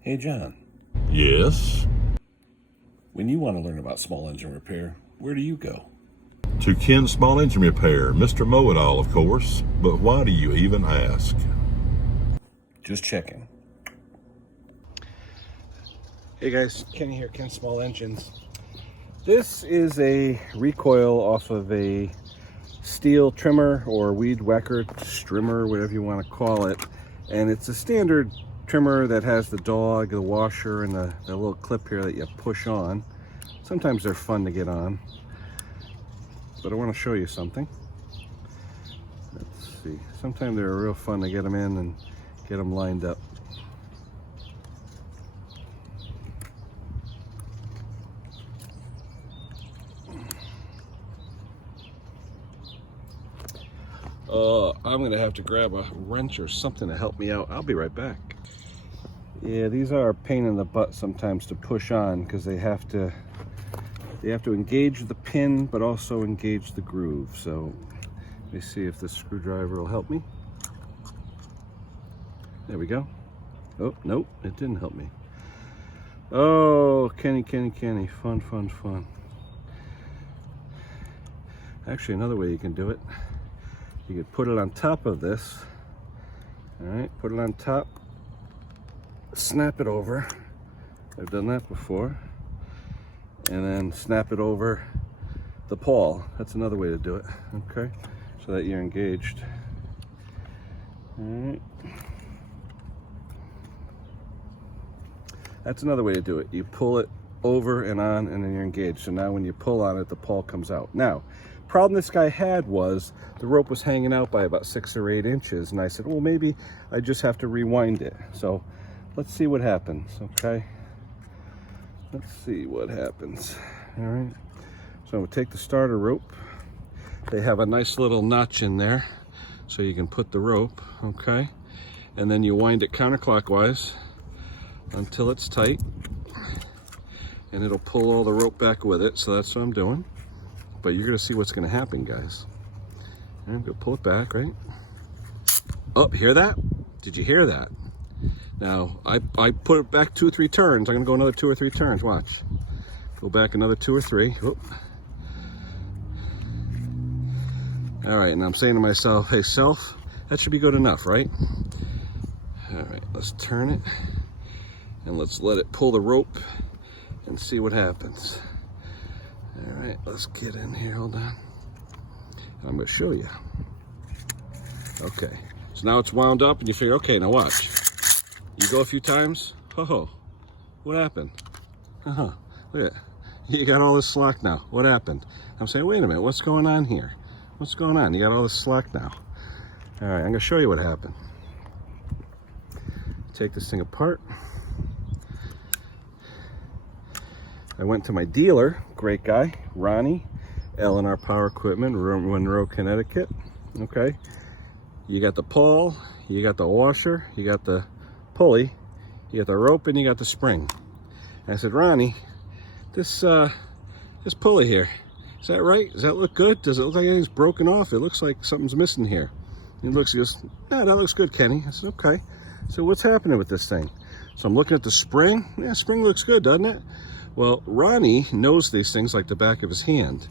Hey John, Yes? when you want to learn about small engine repair, where do you go? To Ken's Small Engine Repair, Mr. Mow-It-All, of course. But why do you even ask? Just checking. Hey guys, Kenny here, Ken Small Engines. This is a recoil off of a Stihl trimmer or weed whacker, strimmer, whatever you want to call it. And it's a standard trimmer that has the dog, the washer, and the little clip here that you push on. Sometimes they're fun to get on. But I want to show you something. Let's see. Sometimes they're real fun to get them in and get them lined up. I'm gonna have to grab a wrench or something to help me out. I'll be right back. Yeah, these are a pain in the butt sometimes to push on because they have to engage the pin but also engage the groove. So let me see if this screwdriver will help me. There we go. Oh, nope, it didn't help me. Oh, Kenny, fun. Actually, another way you can do it, you could put it on top of this. All right, put it on top, snap it over. I've done that before. And then snap it over the pawl. That's another way to do it, okay? So that you're engaged. All right. That's another way to do it. You pull it over and on, and then you're engaged. So now when you pull on it, the pawl comes out. Now, problem this guy had was the rope was hanging out by about 6 or 8 inches, and I said, well, maybe I just have to rewind it. So let's see what happens, okay? Let's see what happens. All right, so we'll take the starter rope. They have a nice little notch in there so you can put the rope, okay? And then you wind it counterclockwise until it's tight, and it'll pull all the rope back with it. So that's what I'm doing. But you're gonna see what's gonna happen, guys. And I'm gonna pull it back, right? Oh, hear that? Did you hear that? Now, I put it back 2 or 3 turns. I'm gonna go another 2 or 3 turns, watch. Go back another 2 or 3. Oop. All right, and I'm saying to myself, hey, self, that should be good enough, right? All right, let's turn it, and let's let it pull the rope and see what happens. All right, let's get in here, hold on. I'm gonna show you. Okay, so now it's wound up, and you figure, okay, now watch. You go a few times, oh, what happened? Look at, you got all this slack now. What happened? I'm saying, wait a minute, what's going on here? What's going on? You got all this slack now. All right, I'm gonna show you what happened. Take this thing apart. I went to my dealer, great guy, Ronnie, L&R Power Equipment, Monroe, Connecticut. Okay, you got the pawl, you got the washer, you got the pulley, you got the rope, and you got the spring. And I said, Ronnie, this pulley here, is that right? Does that look good? Does it look like anything's broken off? It looks like something's missing here. He looks, he goes, no, that looks good, Kenny. I said, okay. So what's happening with this thing? So I'm looking at the spring. Yeah, spring looks good, doesn't it? Well, Ronnie knows these things like the back of his hand.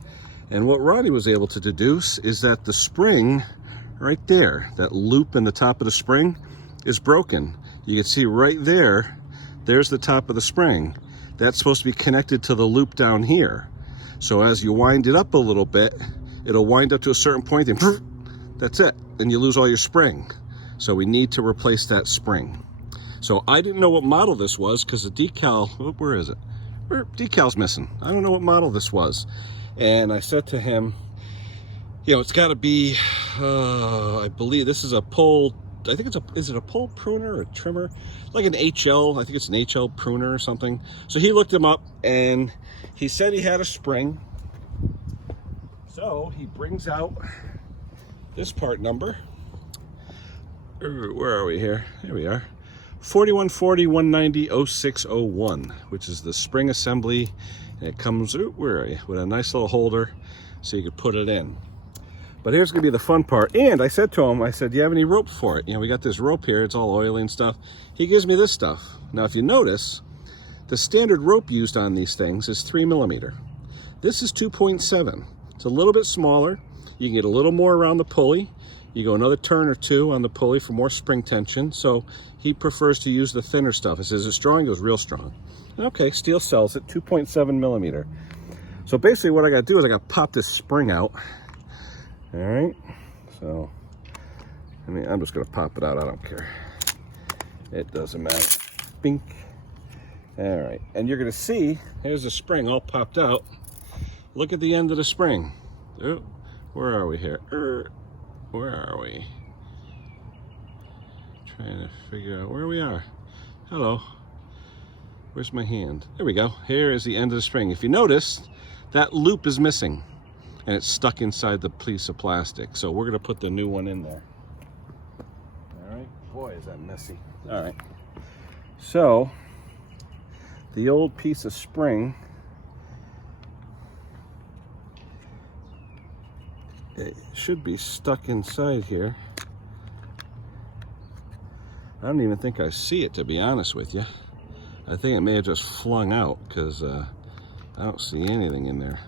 And what Ronnie was able to deduce is that the spring right there, that loop in the top of the spring, is broken. You can see right there, there's the top of the spring. That's supposed to be connected to the loop down here. So as you wind it up a little bit, it'll wind up to a certain point and that's it. And you lose all your spring. So we need to replace that spring. So I didn't know what model this was because the decal, oh, where is it? Decal's missing. I don't know what model this was. And I said to him, you know, it's got to be, I believe this is a pole, I think is it a pole pruner or a trimmer? Like an HL, I think it's an HL pruner or something. So he looked him up and he said he had a spring. So he brings out this part number. Where are we here? Here we are. 4140-190-0601, which is the spring assembly. And it comes, where are you? With a nice little holder so you could put it in. But here's gonna be the fun part. And I said to him, I said, do you have any rope for it? You know, we got this rope here, it's all oily and stuff. He gives me this stuff. Now, if you notice, the standard rope used on these things is 3 millimeter. This is 2.7. It's a little bit smaller. You can get a little more around the pulley. You go another turn or two on the pulley for more spring tension. So he prefers to use the thinner stuff. He says it's strong, it goes real strong. Okay, Stihl sells it 2.7 millimeter. So basically what I gotta do is I gotta pop this spring out. All right, so I'm just gonna pop it out, I don't care. It doesn't matter. Bink. All right, and you're gonna see, here's the spring all popped out. Look at the end of the spring. Oh, where are we here? Where are we? Trying to figure out where we are. Hello. Where's my hand? There we go. Here is the end of the spring. If you notice, that loop is missing and it's stuck inside the piece of plastic. So we're gonna put the new one in there. All right, boy, is that messy. All right, so the old piece of spring, it should be stuck inside here. I don't even think I see it, to be honest with you. I think it may have just flung out because I don't see anything in there.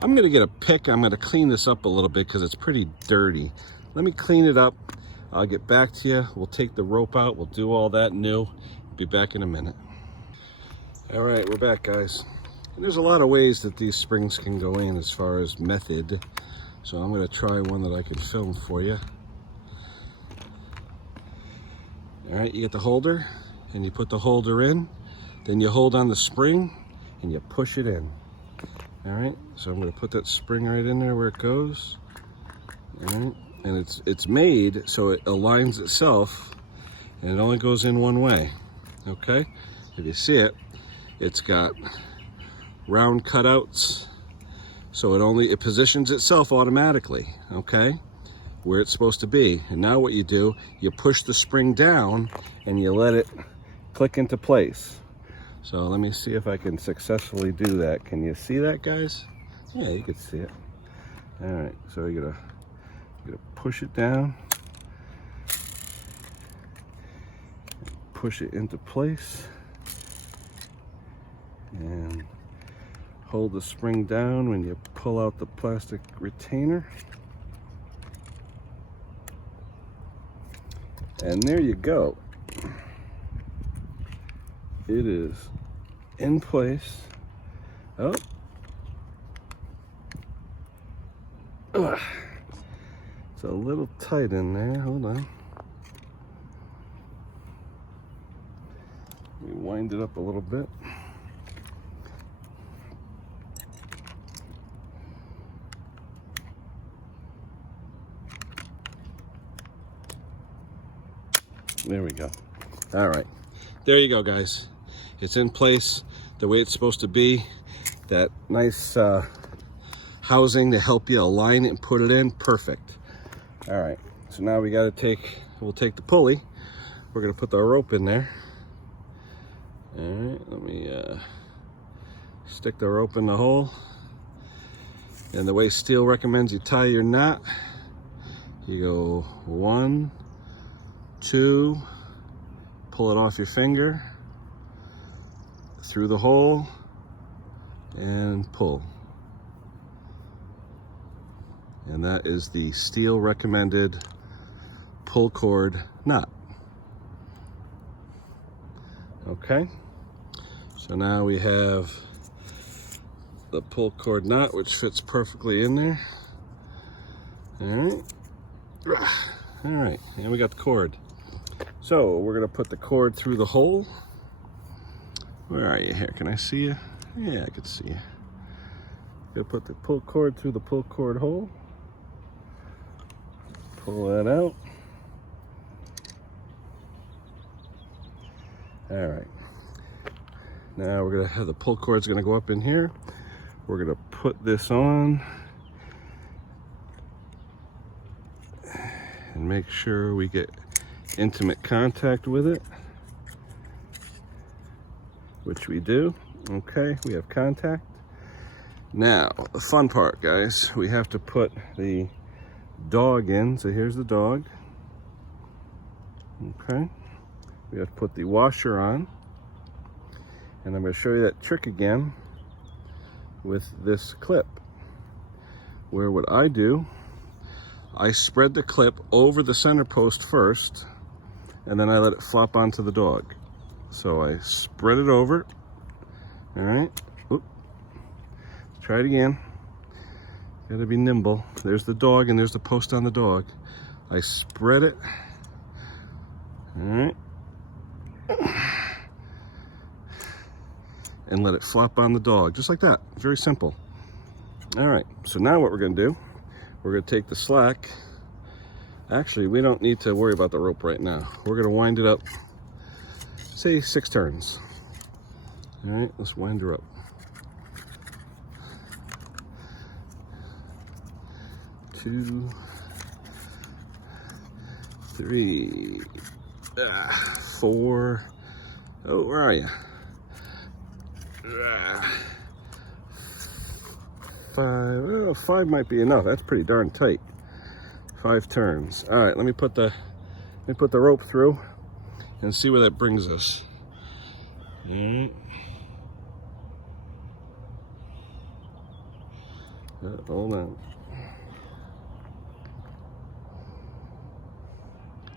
I'm gonna get a pick. I'm gonna clean this up a little bit because it's pretty dirty. Let me clean it up. I'll get back to you. We'll take the rope out. We'll do all that new. Be back in a minute. All right, we're back, guys. And there's a lot of ways that these springs can go in as far as method. So I'm gonna try one that I can film for you. All right, you get the holder and you put the holder in. Then you hold on the spring and you push it in. All right, so I'm gonna put that spring right in there where it goes. All right, and it's made so it aligns itself and it only goes in one way, okay? If you see it, it's got round cutouts, so it positions itself automatically, okay? Where it's supposed to be. And now what you do, you push the spring down and you let it click into place. So let me see if I can successfully do that. Can you see that, guys? Yeah, you can see it. All right, so you're gonna push it down, push it into place, and hold the spring down when you pull out the plastic retainer. And there you go. It is in place. Oh. Ugh. It's a little tight in there. Hold on. We wind it up a little bit. There we go. All right. There you go, guys. It's in place the way it's supposed to be. That nice housing to help you align it and put it in. Perfect. All right. So now we'll take the pulley. We're gonna put the rope in there. All right. Let me stick the rope in the hole. And the way Stihl recommends you tie your knot, you go 1, 2, pull it off your finger, through the hole, and pull. And that is the Stihl recommended pull cord knot. Okay, so now we have the pull cord knot, which fits perfectly in there. All right, and we got the cord. So we're gonna put the cord through the hole. Where are you here? Can I see you? Yeah, I can see you. Gonna put the pull cord through the pull cord hole. Pull that out. All right. Now we're gonna have the pull cord's gonna go up in here. We're gonna put this on and make sure we get intimate contact with it, which we do. Okay, we have contact. Now, the fun part, guys, we have to put the dog in. So here's the dog. Okay, we have to put the washer on. And I'm going to show you that trick again with this clip, where what I do, I spread the clip over the center post first, and then I let it flop onto the dog. So I spread it over. All right. Oop. Try it again. Gotta be nimble. There's the dog and there's the post on the dog. I spread it. All right. And let it flop on the dog, just like that. Very simple. All right, so now what we're gonna do, we're gonna take the slack. Actually, we don't need to worry about the rope right now. We're gonna wind it up, say 6 turns. All right, let's wind her up. 2, 3, 4. Oh, where are you? 5. Oh, 5 might be enough. That's pretty darn tight. 5 turns. All right, let me put the rope through and see where that brings us. Hold on.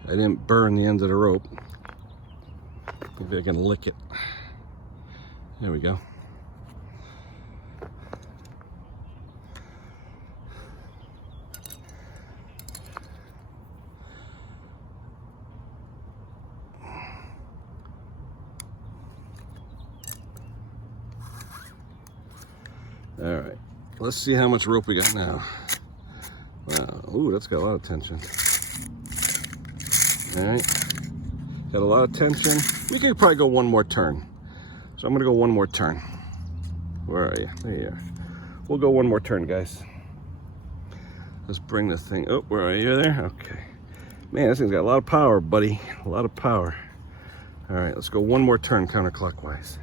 I didn't burn the end of the rope. Maybe I can lick it. There we go. All right, let's see how much rope we got now. Wow, ooh, that's got a lot of tension. All right, got a lot of tension. We could probably go one more turn. So I'm gonna go one more turn. Where are you? There you are. We'll go one more turn, guys. Let's bring this thing, oh, where are you? You're there? Okay. Man, this thing's got a lot of power, buddy. A lot of power. All right, let's go one more turn counterclockwise.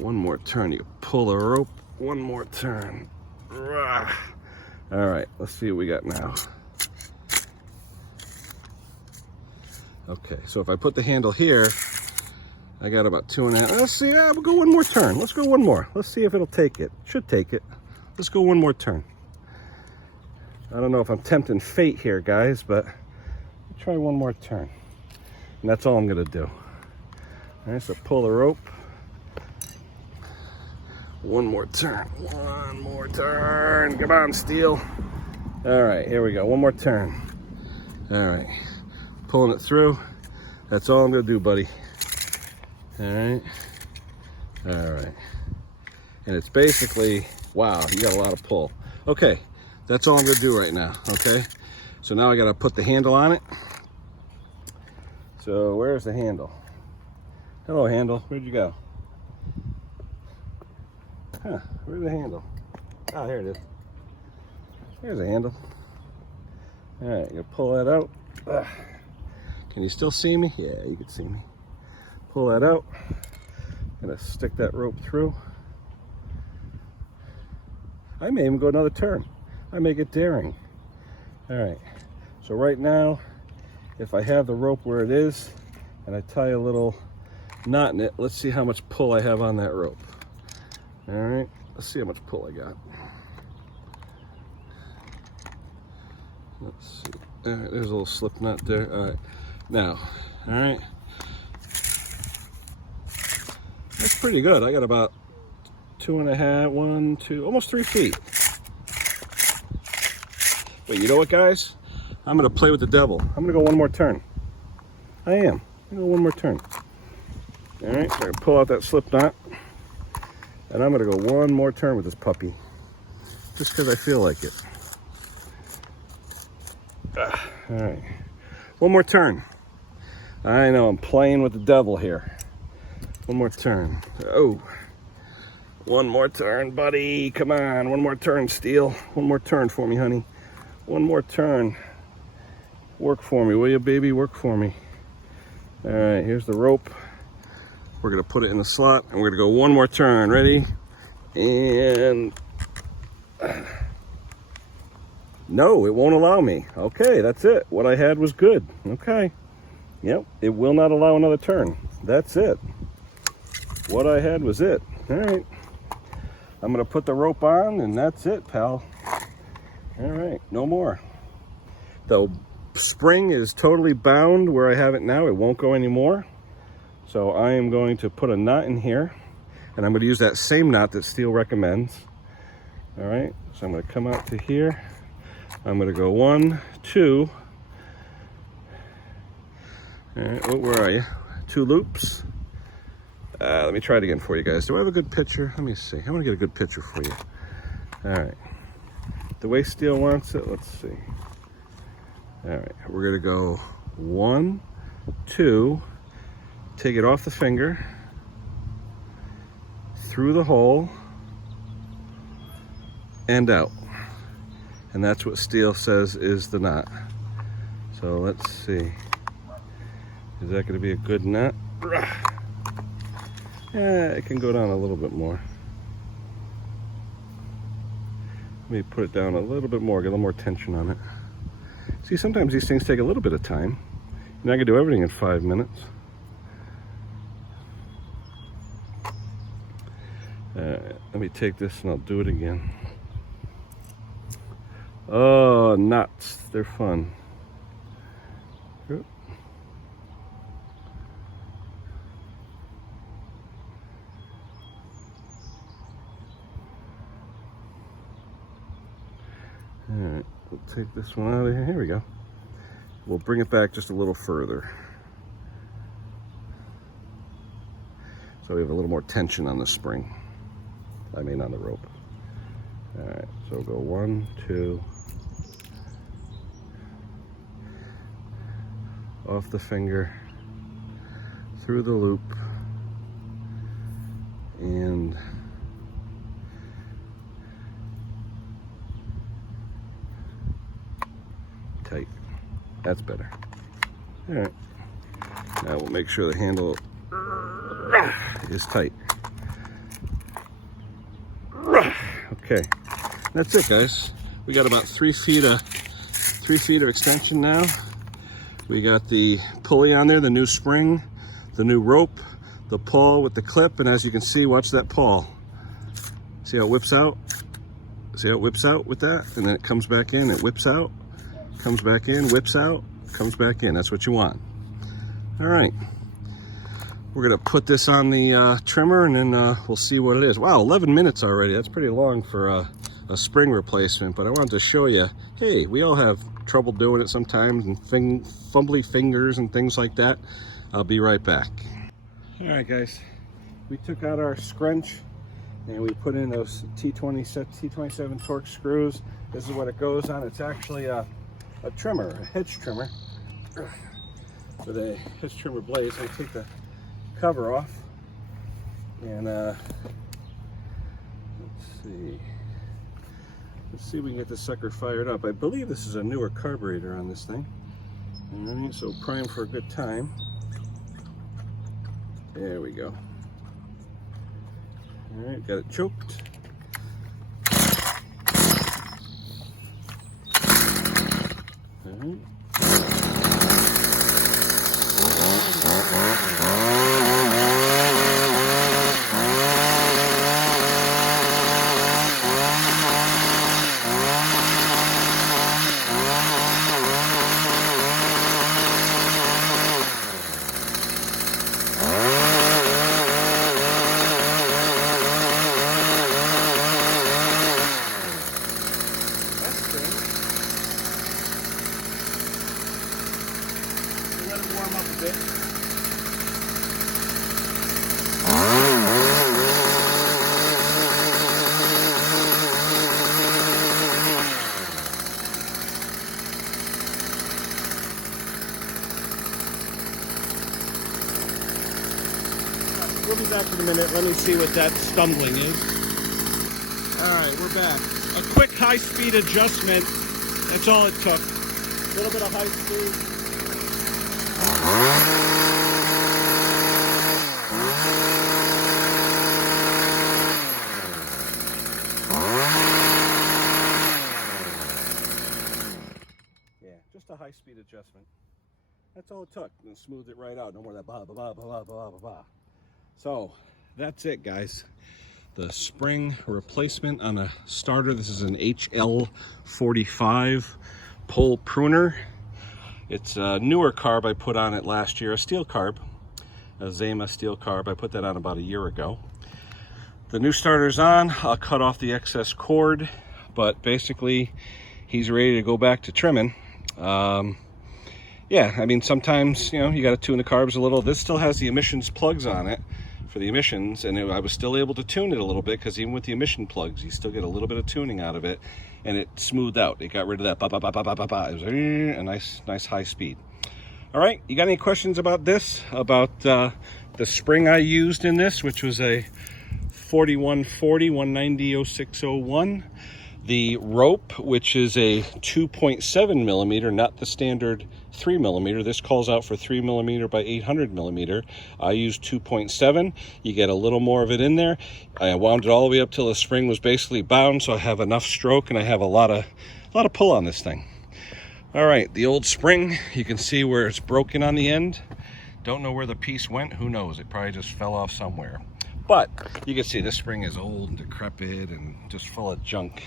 One more turn, you pull the rope. One more turn. All right, let's see what we got now. Okay, so if I put the handle here, I got about 2.5. Let's see, we'll go one more turn. Let's go one more. Let's see if it'll take it. Should take it. Let's go one more turn. I don't know if I'm tempting fate here, guys, but I'll try one more turn. And that's all I'm gonna do. All right, so pull the rope. One more turn. One more turn. Come on, Stihl. All right, here we go. One more turn. All right. Pulling it through. That's all I'm gonna do, buddy. All right. All right. And it's basically, wow, you got a lot of pull. Okay, that's all I'm gonna do right now, okay? So now I gotta put the handle on it. So where's the handle? Hello, handle, where'd you go? Huh, where's the handle? Oh, here it is. There's the handle. All right, you pull that out. Can you still see me? Yeah, you can see me. Pull that out. Gonna stick that rope through. I may even go another turn. I may get daring. All right, so right now, if I have the rope where it is, and I tie a little knot in it, let's see how much pull I have on that rope. All right, let's see how much pull I got. Let's see. All right, there's a little slip knot there. All right, now, all right. That's pretty good. I got about 2.5, 1, 2, almost 3 feet. But you know what, guys? I'm gonna play with the devil. I'm gonna go one more turn. I am. I'm gonna go one more turn. All right, so I'm gonna pull out that slip knot. And I'm gonna go one more turn with this puppy. Just because I feel like it. All right, one more turn. I know, I'm playing with the devil here. One more turn. Oh, one more turn, buddy. Come on, one more turn, Stihl. One more turn for me, honey. One more turn. Work for me, will you, baby? Work for me. All right, here's the rope. We're gonna put it in the slot and we're gonna go one more turn. Ready? And no, it won't allow me. Okay, that's it. What I had was good. Okay. Yep, it will not allow another turn. that's it. What I had was it. All right. I'm going to put the rope on, and that's it, pal. All right, no more. The spring is totally bound where I have it now. It won't go anymore. So I am going to put a knot in here, and I'm going to use that same knot that Stihl recommends. All right, so I'm going to come out to here. I'm going to go 1, 2. All right, oh, where are you? 2 loops. Let me try it again for you guys. Do I have a good picture? Let me see. I want to get a good picture for you. All right. The way Stihl wants it, let's see. All right, we're going to go 1, 2, take it off the finger, through the hole, and out. And that's what Stihl says is the knot. So let's see. Is that going to be a good knot? Yeah, it can go down a little bit more. Let me put it down a little bit more, get a little more tension on it. See, sometimes these things take a little bit of time. You're not going to do everything in 5 minutes. Let me take this and I'll do it again. Oh, knots. They're fun. Oop. All right, we'll take this one out of here. Here we go. We'll bring it back just a little further. So we have a little more tension on the spring. I mean on the rope. All right, so we'll go 1, 2. Off the finger, through the loop, and tight. That's better. All right. Now we'll make sure the handle is tight. Okay. That's it, guys. We got about 3 feet of extension now. We got the pulley on there, the new spring, the new rope, the pawl with the clip, and as you can see, watch that pawl. See how it whips out? See how it whips out with that? And then it comes back in, it whips out, comes back in, whips out, comes back in. That's what you want. All right. We're gonna put this on the trimmer, and then we'll see what it is. Wow, 11 minutes already. That's pretty long for a spring replacement, but I wanted to show you, hey, we all have trouble doing it sometimes, and fumbly fingers and things like that. I'll be right back. All right, guys, we took out our scrunch and we put in those T27 torque screws. This is what it goes on. It's actually a trimmer, a hedge trimmer with a hedge trimmer blade. So I take the cover off, and let's see if we can get this sucker fired up. I believe this is a newer carburetor on this thing. All right, so prime for a good time. There we go. All right, got it choked. All right. Let it warm up a bit. We'll be back in a minute. Let me see what that stumbling is. All right, we're back. A quick high-speed adjustment. That's all it took. A little bit of high speed. Yeah, just a high-speed adjustment. That's all it took. And smoothed it right out. No more of that blah, blah, blah, blah, blah, blah, blah. So that's it, guys. The spring replacement on a starter. This is an HL45 pole pruner. It's a newer carb I put on it last year, a steel carb, a Zama steel carb. I put that on about a year ago. The new starter's on. I'll cut off the excess cord, but basically he's ready to go back to trimming. Yeah, I mean, sometimes, you know, you got to tune the carbs a little. This still has the emissions plugs on it for the emissions, and I was still able to tune it a little bit, because even with the emission plugs, you still get a little bit of tuning out of it, and it smoothed out. It got rid of that ba ba ba ba ba ba ba. It was a nice high speed. All right, you got any questions about this? About the spring I used in this, which was a 4140 190 0601. The rope, which is a 2.7 millimeter, not the standard 3 millimeter. This calls out for 3 millimeter by 800 millimeter. I used 2.7. You get a little more of it in there. I wound it all the way up till the spring was basically bound, so I have enough stroke and I have a lot of pull on this thing. All right, the old spring, you can see where it's broken on the end. Don't know where the piece went. Who knows? It probably just fell off somewhere. But you can see this spring is old and decrepit and just full of junk.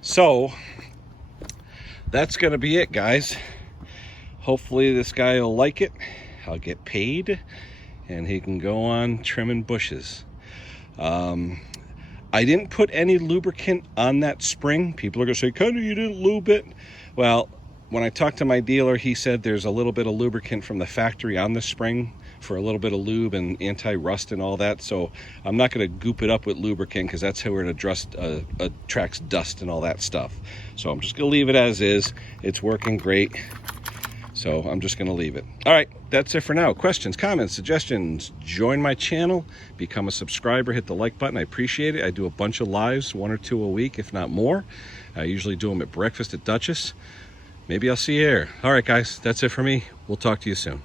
So that's gonna be it, guys. Hopefully this guy will like it. I'll get paid and he can go on trimming bushes. I didn't put any lubricant on that spring. People are gonna say, Connor, you didn't lube it. Well, when I talked to my dealer, he said there's a little bit of lubricant from the factory on the spring for a little bit of lube and anti-rust and all that. So I'm not going to goop it up with lubricant, because that's how it attracts dust and all that stuff. So I'm just going to leave it as is. It's working great. So I'm just going to leave it. All right, that's it for now. Questions, comments, suggestions, join my channel, become a subscriber, hit the like button. I appreciate it. I do a bunch of lives, 1 or 2 a week, if not more. I usually do them at breakfast at Dutchess. Maybe I'll see you there. All right, guys, that's it for me. We'll talk to you soon.